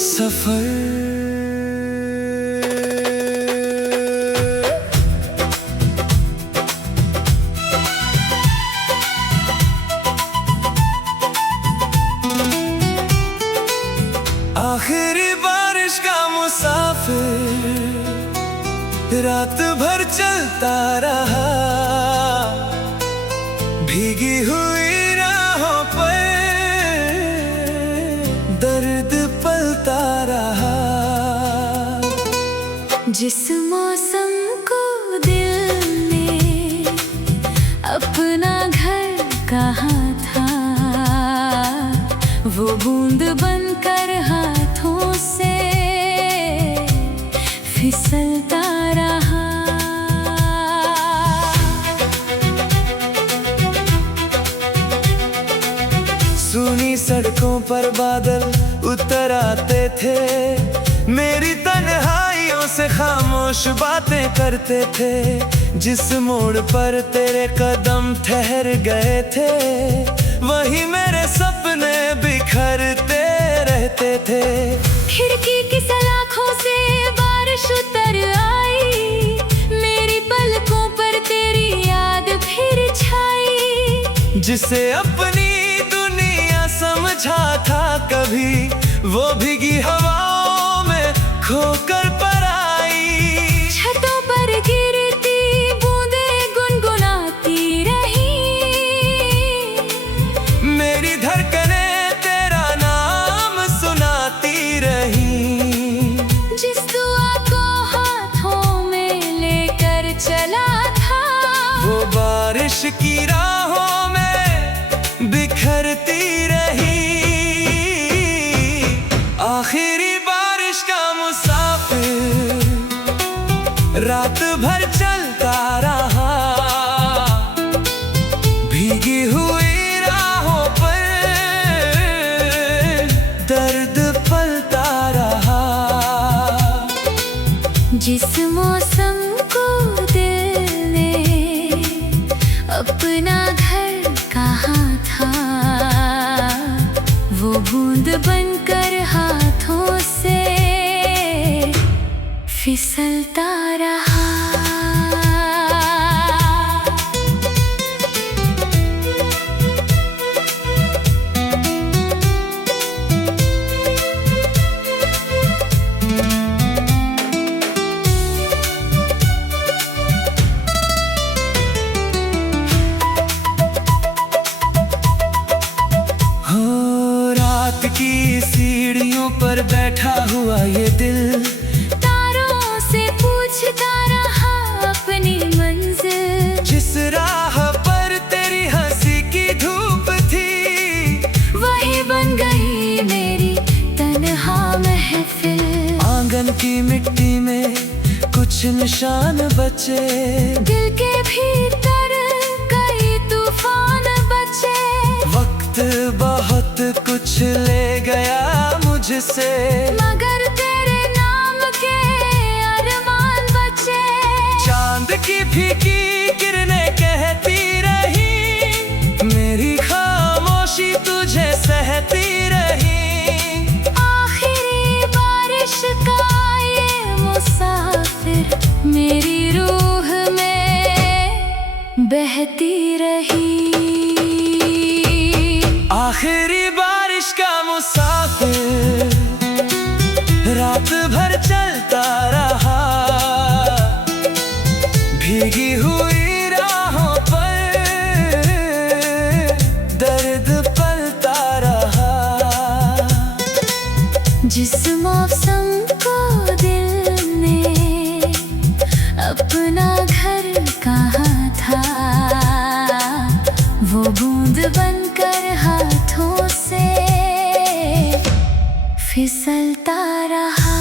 सफर आखिरी बारिश का मुसाफिर रात भर चलता रहा, भीगी हुई राहों पर दर्द पलता रहा। जिस मौसम को दिल ने अपना घर कहा था, वो बूंद बनकर हाथों से फिसलता रहा। सूनी सड़कों पर बादल उतर आते थे, मेरी तन्हाइयों से खामोश बातें करते थे। जिस मोड़ पर तेरे कदम ठहर गए थे, वही मेरे सपने बिखरते रहते थे। खिड़की की सलाखों से बारिश उतर आई, मेरी पलकों पर तेरी याद फिर छाई। जिसे अपनी दुनिया समझा था कभी, वो भीगी हवाओं में खोकर पर आई। छतों पर गिरती बूंदें गुनगुनाती रही, मेरी धड़कनें तेरा नाम सुनाती रही। जिस दुआ को हाथों में लेकर चला था, वो बारिश की राहों में बिखरती रही। आखिरी बारिश का मुसाफिर रात भर चलता रहा, भीगी हुई राहों पर दर्द पलता रहा। जिस मौसम को दिल ने अपना घर कहा था, वो बूंद बनकर हाथों से फिसलता रहा। रात की सीढ़ियों पर बैठा हुआ ये दिल, तारों से पूछता रहा अपनी मंजिल। जिस राह पर तेरी हंसी की धूप थी, वही बन गई मेरी तन्हा महफिल। आंगन की मिट्टी में कुछ निशान बचे, दिल के भीतर कई तूफान बचे। वक्त बहुत कुछ ले गया मुझसे, मगर तेरे नाम के अरमान बचे। चांद की फीकी किरणें कहती रही, मेरी खामोशी तुझे सहती रही। आखिरी बारिश का ये मुसाफिर मेरी रूह में बहती रही। आखिरी बारिश का मुसाफिर रात भर चलता रहा, भीगी हुई राहों पर दर्द पलता रहा। जिस मौसम को दिल ने अपना घर कहा था, वो बूंद बनकर हाथों से फिसलता रहा।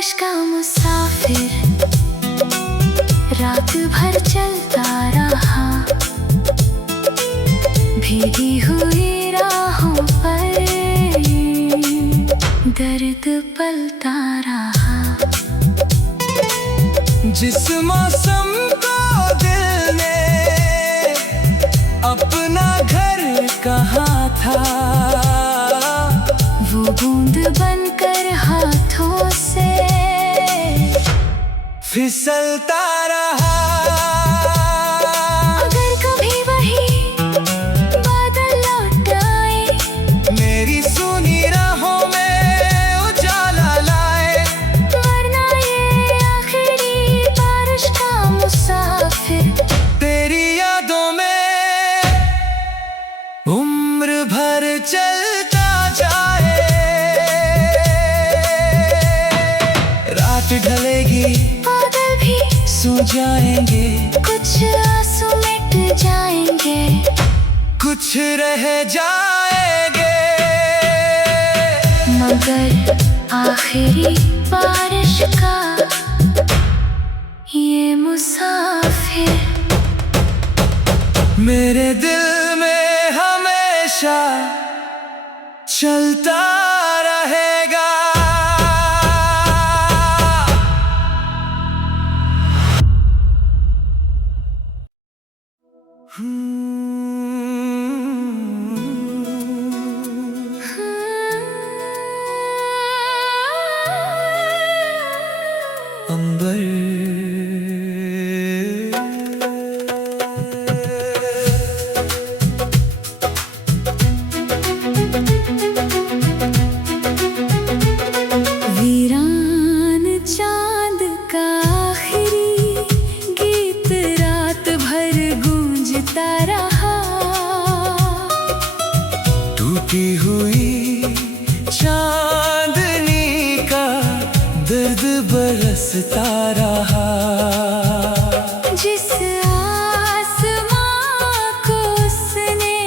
बारिश का मुसाफिर रात भर चलता रहा, भीगी हुई राहों पर दर्द पलता रहा। जिस मौसम को दिल ने अपना घर कहा था, वो बूंद बनकर हाथों से फिसलता रहा। अगर कभी वही बादल लौट आए, मेरी सुनी राहों में उजाला लाए, वरना ये आखिरी बारिश का मुसाफिर तेरी यादों में उम्र भर चलता जाए। रात ढलेगी, बादल भी सो जाएंगे, कुछ आंसू मिट जाएंगे, कुछ रह जाएंगे, मगर आखिरी बारिश का ये मुसाफिर मेरे दिल में हमेशा चलता रहेगा। वीरान चांद का आखिरी गीत रात भर गूंजता रहा, टूटी हुई चांदनी का दर्द बरसता रहा। जिस आसमां को उसने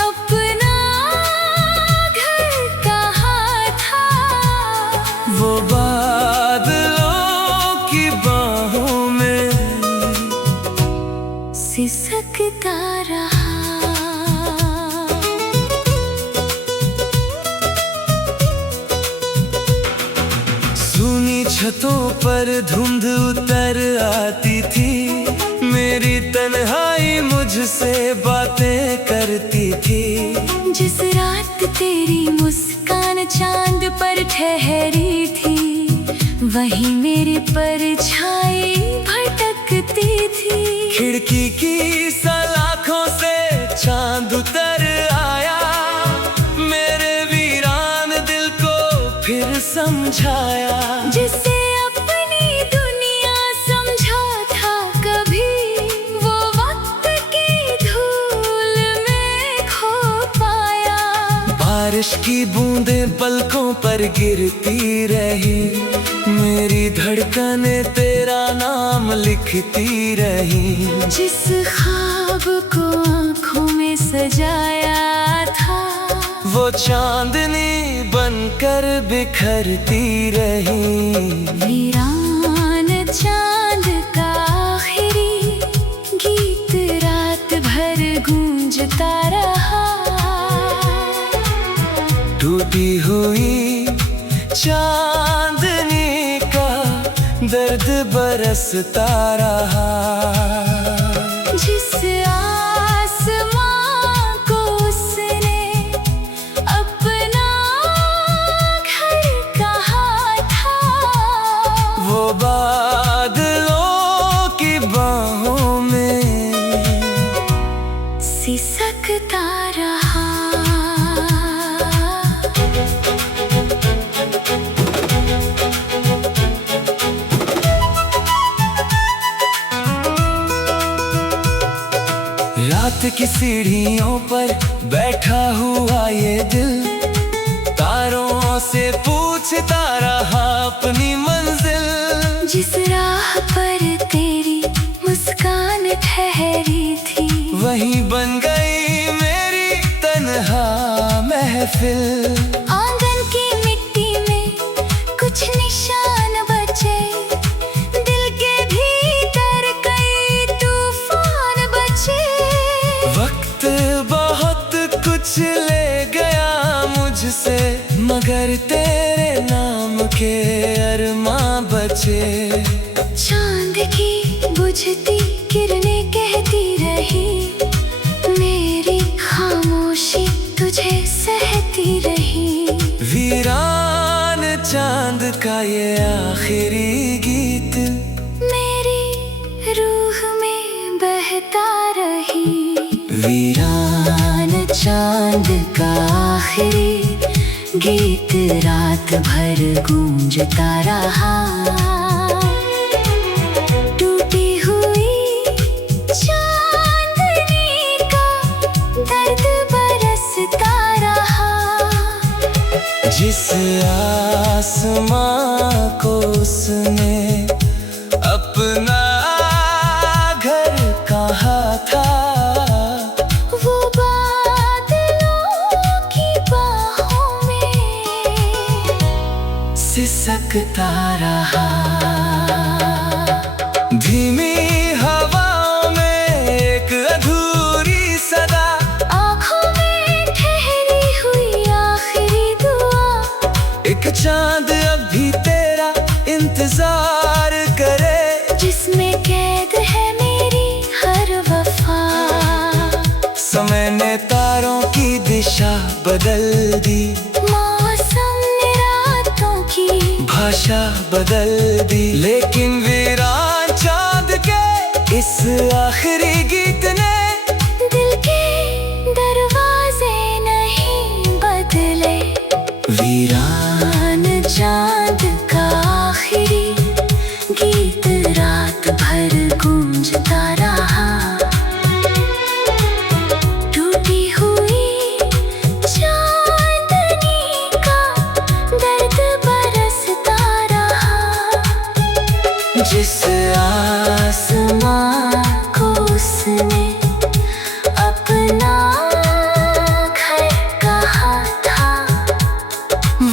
अपना घर कहा था, वो बादलों की बाहों में सिसकता रहा। सुनी छतों पर धुंध उतर आती थी, मेरी तन्हाई मुझसे बातें करती थी। जिस रात तेरी मुस्कान चांद पर ठहरी थी, वहीं मेरी परछाई भटकती थी। खिड़की की सलाखों से चांद उतर आया, मेरे वीरान दिल को फिर समझाया। जिसे अपनी दुनिया समझा था कभी, वो वक्त की धूल में खो पाया। बारिश की बूंदें पलकों पर गिरती रही, मेरी धड़कनें तेरा नाम लिखती रही। जिस ख्वाब को आँखों में सजाया था, वो चांदनी बनकर बिखरती रही। वीरान चांद का आखिरी गीत रात भर गूंजता रहा, टूटी हुई चांदनी का दर्द बरसता रहा। जिस आसमां को उसने अपना घर कहा था, वो बादलों की बाहों में सिसकता रहा। रात की सीढ़ियों पर बैठा हुआ ये दिल, तारों से पूछता रहा अपनी मंजिल। जिस राह पर तेरी मुस्कान ठहरी थी, वहीं बन गई मेरी तन्हा महफिल। आंगन की मिट्टी में कुछ निशान घर तेरे नाम के अरमां बचे। चांद की बुझती किरणें कहती रही, मेरी खामोशी तुझे सहती रही। वीरान चांद का ये आखिरी गीत मेरी रूह में बहता रही। वीरान चांद का आखिरी गीत रात भर गूंजता रहा। टूटी हुई चांदनी का दर्द बरसता रहा। जिस आसमां को उसने अपना घर कहा था, वो बादलों की बाहों में सिसकता रहा। धीमी हवाओं में एक अधूरी सदा, आँखों में ठहरी हुई आखिरी दुआ। एक चांद अब भी तेरा इंतजार करे, जिसमें कैद है मेरी हर वफा। समय ने तारों की दिशा बदल दी, मौसम ने रातों की भाषा बदल दी। लेकिन वीरान चांद के इस आखिरी गीत ने दिल के दरवाजे नहीं बदले। वीरान चांद का आखिरी गीत रात भर गूंजता रहा। टूटी हुई चांदनी का दर्द बरसता रहा। जिस आसमां को उसने अपना घर कहा था,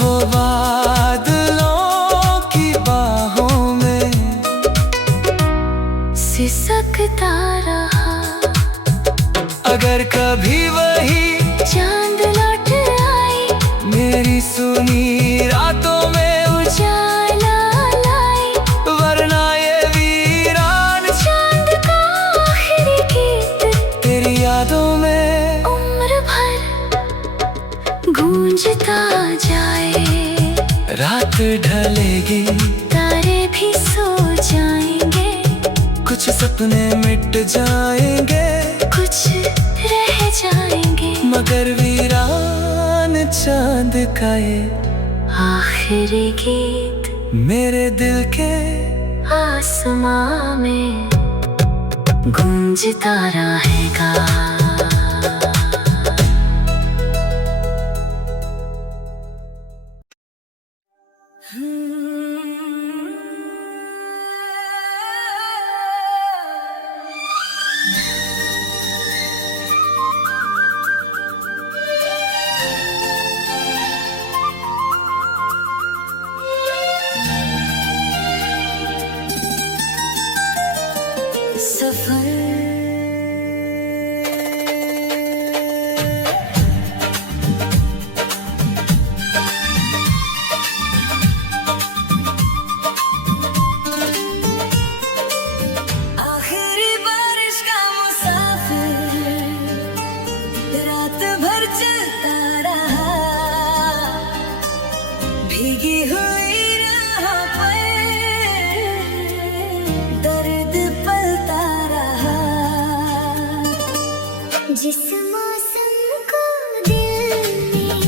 वो बादलों की बाहों में सिसकता रहा। अगर कभी वही चांद लौट आई, मेरी सुनी रातों में उजाला लाई। वरना ये वीरान चांद का आखिरी गीत तेरी यादों में उम्र भर गूंजता जाए। रात ढलेगी, तारे भी सो जाएंगे, कुछ सपने मिट जाएंगे, कुछ रह जाएंगे। मगर वीरान चांद का ये आखिरी गीत मेरे दिल के आसमां में गूंजता रहेगा। सफर आखिरी बारिश का मुसाफिर रात भर चलता रहा। भीगी हुई राहों पर दर्द पलता रहा। जिस मौसम को दिल में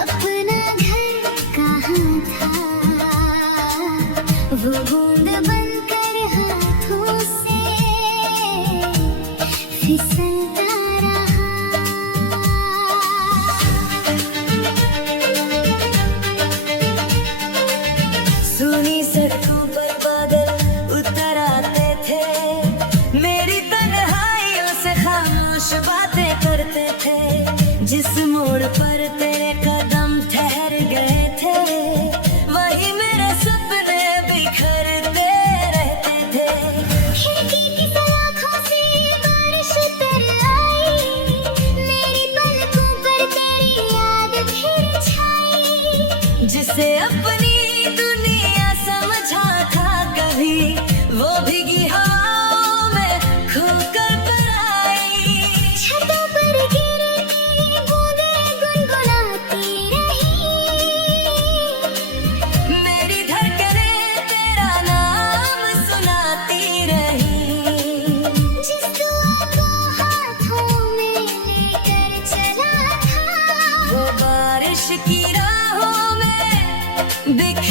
अपना घर कहा था, वो बूंद बनकर हाथों से फिसलता रहा। सुनी सड़कों पर बादल उतर आते थे, मेरी तन्हाइयों से खामोश बातें करते थे। जिस मोड़ पर तेरे कदम ठहर गए थे, वही मेरे सपने बिखरते रहते थे। खिड़की की सलाखों से बारिश उतर आई, मेरी पलकों पर तेरी याद फिर छाई।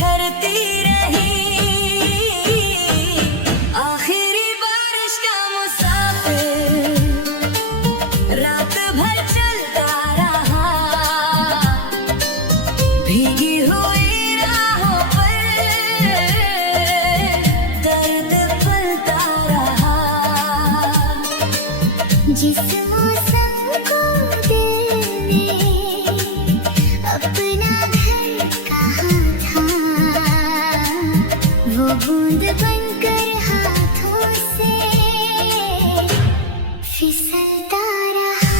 करती रही। आखिरी बारिश का मुसाफिर रात भर चलता रहा, भीगी हुई राहों पर दर्द पलता रहा। जिस मौसम को दिल ने अपना घर कहा था, वो बूंद बनकर हाथों से फिसलता रहा।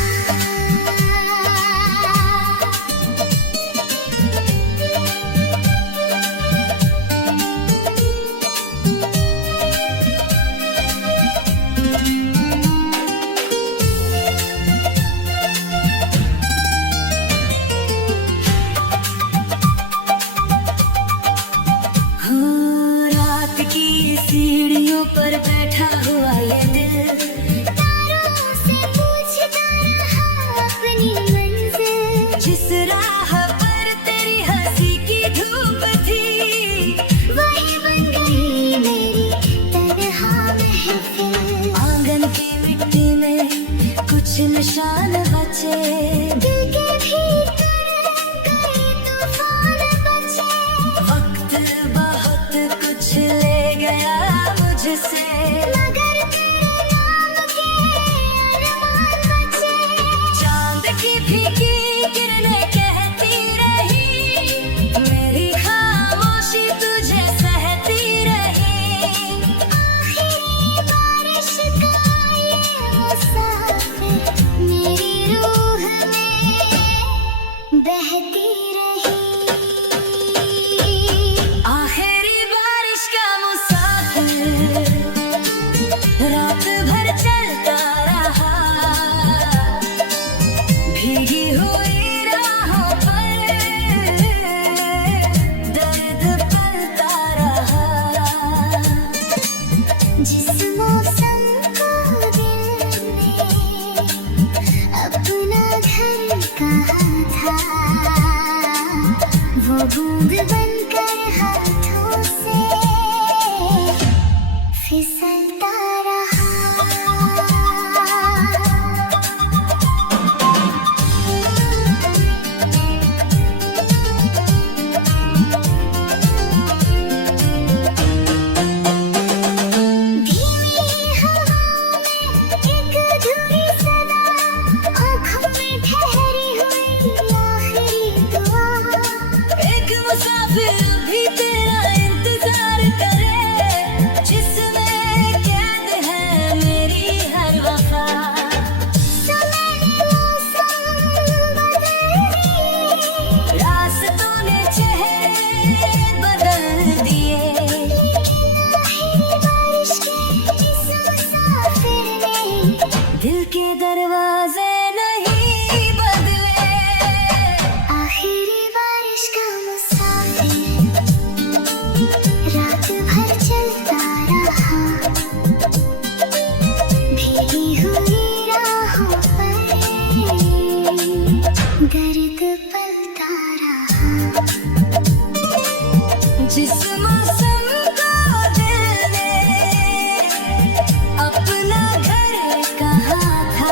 रात की सीढ़ियों पर बैठा हुआ ये दिल तारों से पूछता रहा अपनी मंजिल। जिस राह पर तेरी हंसी की धूप थी, वही बन गई मेरी तन्हा महफिल। आंगन की मिट्टी में कुछ निशान बचे, दिल के भीतर कई तूफान बचे। वक्त बहुत कुछ ले गया मुझसे, मगर तेरे नाम के अरमान बचे। चांद की फीकी किरणें कहती रही, मेरी खामोशी तुझे सहती रही। आखिरी बारिश का ये मुसाफिर मेरी रूह में बहती रही। आखिरी बारिश का मुसाफिर रात भर चलता रहा, भीगी हुई राहों पर दर्द पलता रहा। जिस मौसम को दिल ने अपना घर कहा था, वो बूंद बनकर हाथों से फिसलता रहा। धीमी हवाओं में एक अधूरी सदा, आँखों में ठहरी हुई आखिरी दुआ। एक मुसाफिर भी तेरा इंतजार करे, जिसमें कैद है मेरी हर वफा। समय ने मौसम बदल दिए, रास्तों ने चेहरे बदल दिए, आखिरी बारिश के इस मुसाफिर ने दिल के दरवाजे नहीं बदले। आखिरी बारिश का मुसाफिर रात भर चलता रहा, भीगी हुई राहों पर दर्द पलता रहा। जिस मौसम को दिल ने अपना घर कहा था,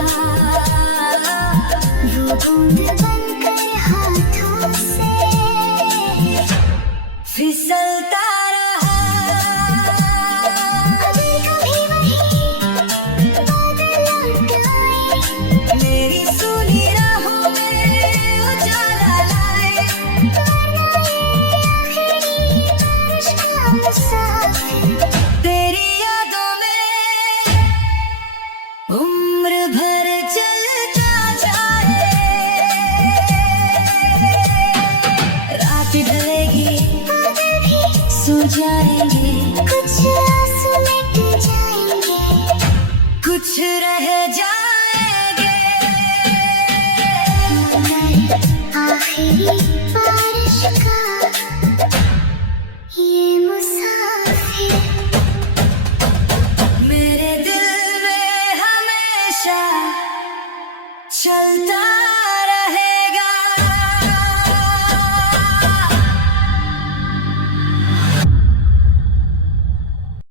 वो बूंद बनकर हाथों से फिसलता रहा। अगर कभी वही बादल लौट आए, मेरी सुनी राहों में उजाला लाए, वरना ये आखिरी बारिश का मुसाफिर तेरी यादों में उम्र भर चलता जाए। रात ढलेगी, बादल भी सो जाएंगे, कुछ आंसू मिट जाएंगे। कुछ रह जाएंगे। मगर आखिरी बारिश का ये मुसाफिर